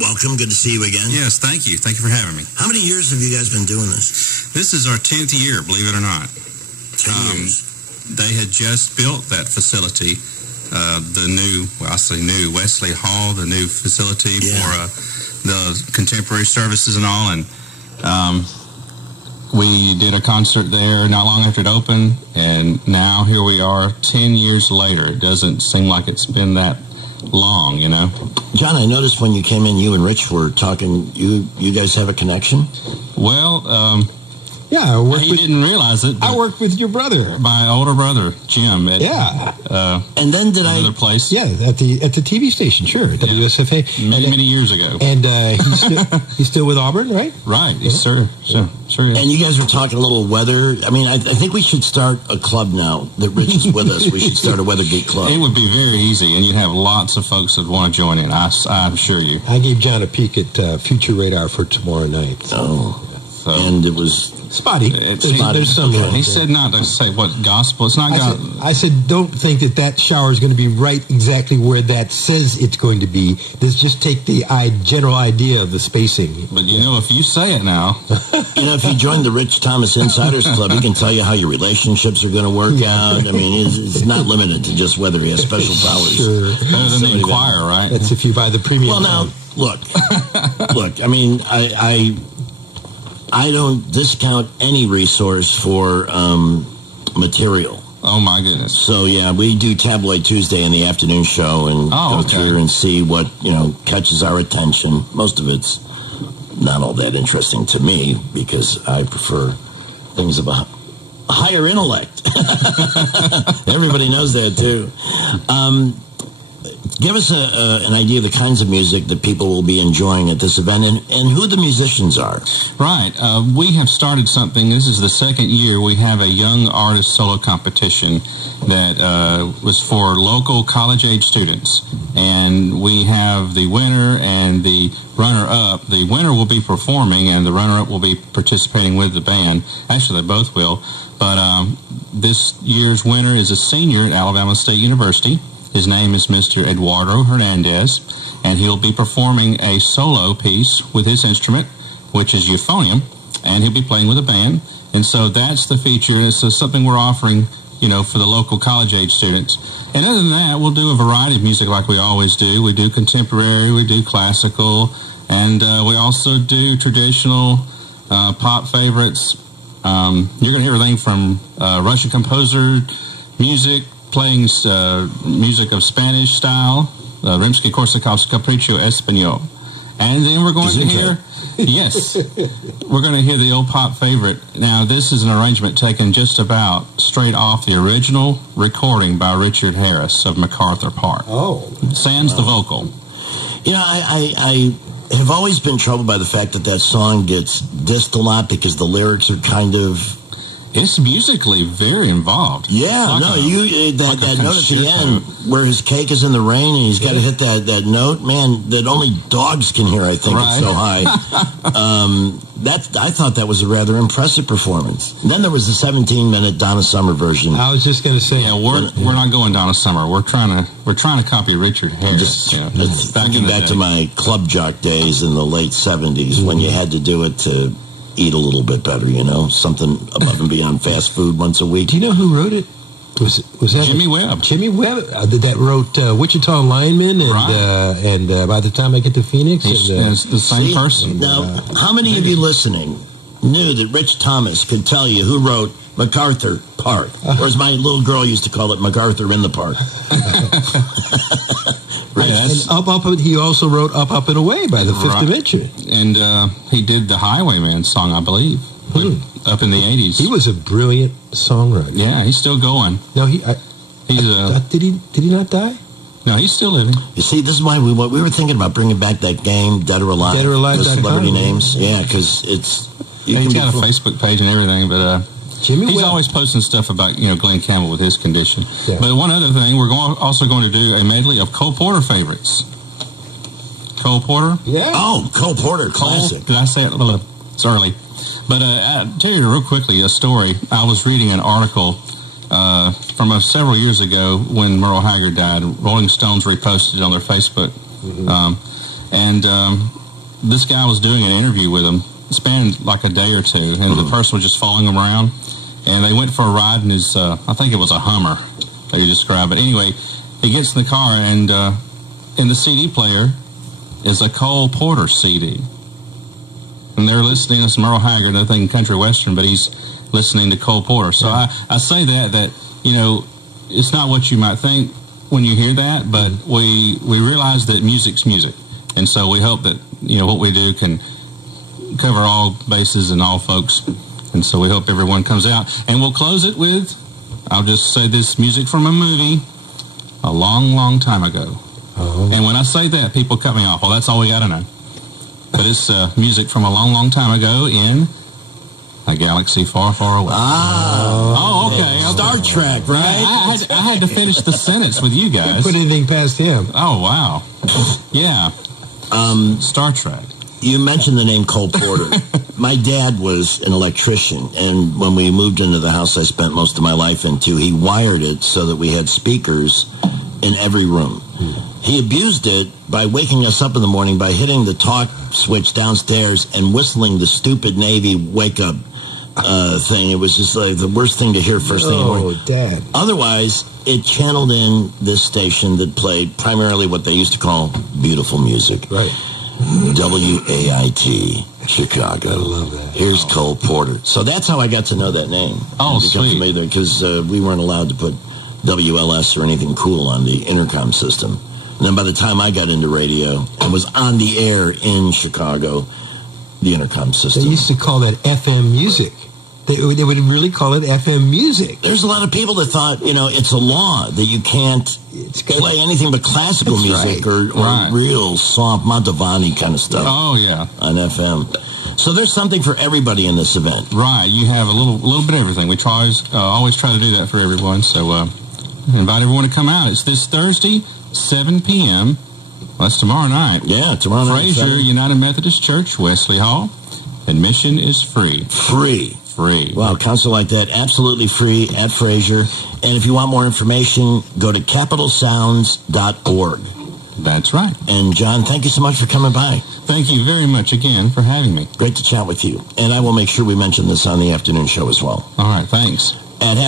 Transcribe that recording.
Welcome. Good to see you again. Yes, thank you. Thank you for having me. How many years have you guys been doing this? This is our 10th year, believe it or not. 10 years. They had just built that facility, the new, well, I say new, Wesley Hall, the new facility for the contemporary services and all. And we did a concert there not long after it opened. And now here we are 10 years later. It doesn't seem like it's been that long, you know. John, I noticed when you came in, you and Rich were talking. You guys have a connection? Well, yeah, he didn't realize it. I worked with your brother, my older brother, Jim. At, and then did another place? Yeah, at the TV station, sure, WSFA, many years ago. And he's still with Auburn, right? Right, sure is. And you guys were talking a little weather. I mean, I think we should start a club now that Rich is with us. We should start a Weathergate club. It would be very easy, and you'd have lots of folks that want to join in. I'm sure you. I gave John a peek at Future Radar for tomorrow night. And it was spotty. There's some. He said not to say what gospel. It's not gospel. I said don't think that shower is going to be right exactly where that says it's going to be. Just take the general idea of the spacing. But you know, if you say it now, if you join the Rich Thomas Insiders Club, he can tell you how your relationships are going to work out. I mean, it's not limited to just whether he has special powers. Sure. Better than the Inquirer, right? That's if you buy the premium. Well, now look. I mean, I don't discount any resource for material. Oh, my goodness. So, yeah, we do Tabloid Tuesday in the afternoon show and go through and see what, catches our attention. Most of it's not all that interesting to me because I prefer things of a higher intellect. Everybody knows that, too. Give us an idea of the kinds of music that people will be enjoying at this event and who the musicians are. Right. We have started something. This is the second year. We have a young artist solo competition that was for local college-age students. And we have the winner and the runner-up. The winner will be performing and the runner-up will be participating with the band. Actually, they both will. But this year's winner is a senior at Alabama State University. His name is Mr. Eduardo Hernandez, and he'll be performing a solo piece with his instrument, which is euphonium, and he'll be playing with a band. And so that's the feature, and it's something we're offering, for the local college-age students. And other than that, we'll do a variety of music like we always do. We do contemporary, we do classical, and we also do traditional pop favorites. You're going to hear everything from Russian composer music, playing music of Spanish style, Rimsky-Korsakov's Capriccio Español. And then we're going to hear, we're going to hear the old pop favorite. Now, this is an arrangement taken just about straight off the original recording by Richard Harris of MacArthur Park. Sans the vocal. I have always been troubled by the fact that song gets dissed a lot because the lyrics are kind of... It's musically very involved. Yeah, that note at the end where his cake is in the rain and he's got to hit that note, man, that only dogs can hear, I think. Right. It's so high. I thought that was a rather impressive performance. And then there was the 17-minute Donna Summer version. I was just going to say, we're not going Donna Summer. We're trying to copy Richard Harris. Thinking back to my club jock days in the late 70s when you had to do it to eat a little bit better, something above and beyond fast food once a week. Do you know who wrote it? Was that Jimmy Webb? Jimmy Webb that wrote Wichita Lineman and By the Time I Get to Phoenix. It's the same person. Now, how many of you listening knew that Rich Thomas could tell you who wrote MacArthur Park? Or as my little girl used to call it, MacArthur in the Park. And he also wrote Up and Away by the Fifth Dimension. And he did the Highwayman song, I believe, up in the 80s. He was a brilliant songwriter. Yeah, he's still going. No, did he not die? No, he's still living. You see, this is why we were thinking about bringing back that game, Dead or Alive. Dead or Alive. The celebrity names. Yeah, because it's... He's got a Facebook page and everything, but... He's always posting stuff about, Glenn Campbell with his condition. Yeah. But one other thing, we're also going to do a medley of Cole Porter favorites. Cole Porter? Yeah. Oh, Cole Porter, classic. Did I say it? It's early. But I'll tell you real quickly a story. I was reading an article from several years ago when Merle Haggard died. Rolling Stones reposted it on their Facebook This guy was doing an interview with him. It spanned like a day or two, and the person was just following him around. And they went for a ride in his, I think it was a Hummer, they describe it. Anyway, he gets in the car, and in the CD player is a Cole Porter CD. And they're listening to some Earl Haggard, they're thinking country western, but he's listening to Cole Porter. So I say that, you know, it's not what you might think when you hear that, but we realize that music's music. And so we hope that, you know, what we do can cover all bases and all folks. And so we hope everyone comes out. And we'll close it with, I'll just say this, music from a movie a long, long time ago. Oh. And when I say that, people cut me off. Well, that's all we got to know. But it's music from a long, long time ago in a galaxy far, far away. Okay. Star Trek, right? I had to finish the sentence with you guys. Put anything past him. Oh, wow. Yeah. Star Trek. You mentioned the name Cole Porter. My dad was an electrician, and when we moved into the house I spent most of my life into, he wired it so that we had speakers in every room. He abused it by waking us up in the morning by hitting the talk switch downstairs and whistling the stupid Navy wake-up thing. It was just like the worst thing to hear first thing in the morning. Oh, Dad. Otherwise, it channeled in this station that played primarily what they used to call beautiful music. Right. WAIT, Chicago. I love that. Here's Cole Porter. So that's how I got to know that name. Oh, sweet. Because we weren't allowed to put WLS or anything cool on the intercom system. And then by the time I got into radio and was on the air in Chicago, the intercom system. They used to call that FM music. They would really call it FM music. There's a lot of people that thought, you know, it's a law that you can't play anything but classical music or real soft Mantovani kind of stuff. Oh, yeah. On FM. So there's something for everybody in this event. Right. You have a little bit of everything. We always try to do that for everyone. So invite everyone to come out. It's this Thursday, 7 p.m. Well, that's tomorrow night. Yeah, tomorrow night. Fraser United Methodist Church, Wesley Hall. Admission is free. Free. Wow, council like that, absolutely free at Fraser. And if you want more information, go to capitalsounds.org. That's right. And John, thank you so much for coming by. Thank you very much again for having me. Great to chat with you. And I will make sure we mention this on the afternoon show as well. All right, thanks. At